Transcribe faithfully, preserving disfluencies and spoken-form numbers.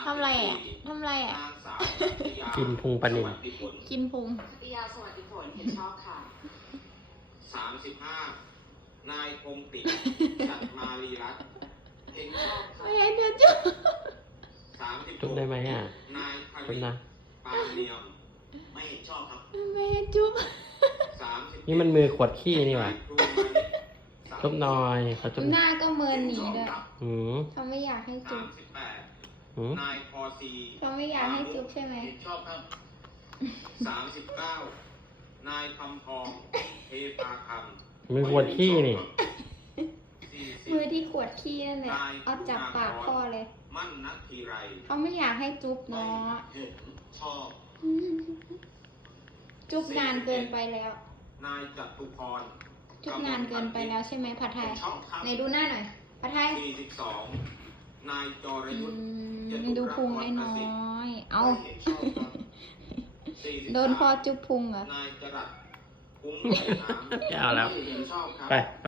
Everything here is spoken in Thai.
ทำอะไรอ่ะทำอะไรอ่ะกินพุงปลานิลกินพุงปิยาสวัสดิผลเห็นชอบค่ะสามสิบห้านายพงปิ จัดมารีรัตน์เห็นชอบค่ะไม่เห็นเดี๋ยวจุ๊บสามสิบจุ๊บได้ไหมอ่ะนายพจุ๊บรินะปานเนียมไม่เห็นชอบครับไม่เห็นจุ๊บสามสิบนี่มันมือขวดขี้นี่หว่าายครูมานิชจุ๊บหน่อยเขาจุ๊บหน้าก็เมินหนีด้วยหืมเขาไม่อยากให้จุ๊สาบมสิบแปดหืมนายพอซีเขาไม่อยากให้จุ๊บใช่ไหมเห็นชอบครับสามสิบเก้านายคำทองเทพาคำมือขวดขี้นี่สี่สิบมือที่ขวดขี้นั่นแหละเอาจับปากพ่อเลยมั่นนักทีไรเขาไม่อยากให้จุ๊บเนาะเห็นชอบจุ๊บนานเกินไปแล้วนายจตุพรจุ๊บนานเกินไปแล้วใช่ไหมผัดไทยชอบครับไหนดูหน้าหน่อยผัดไทยสี่สิบสองนายจรอืยุทธ์มดูพุงน้อยๆเอาไม่ห็นชอบครับสี่สิบสามโดนพ่อจุ๊บพุงเหรอนายจรัสคุ้มไผ่น้ำไม่เอาแล้วไม่เห็นชอบครับไป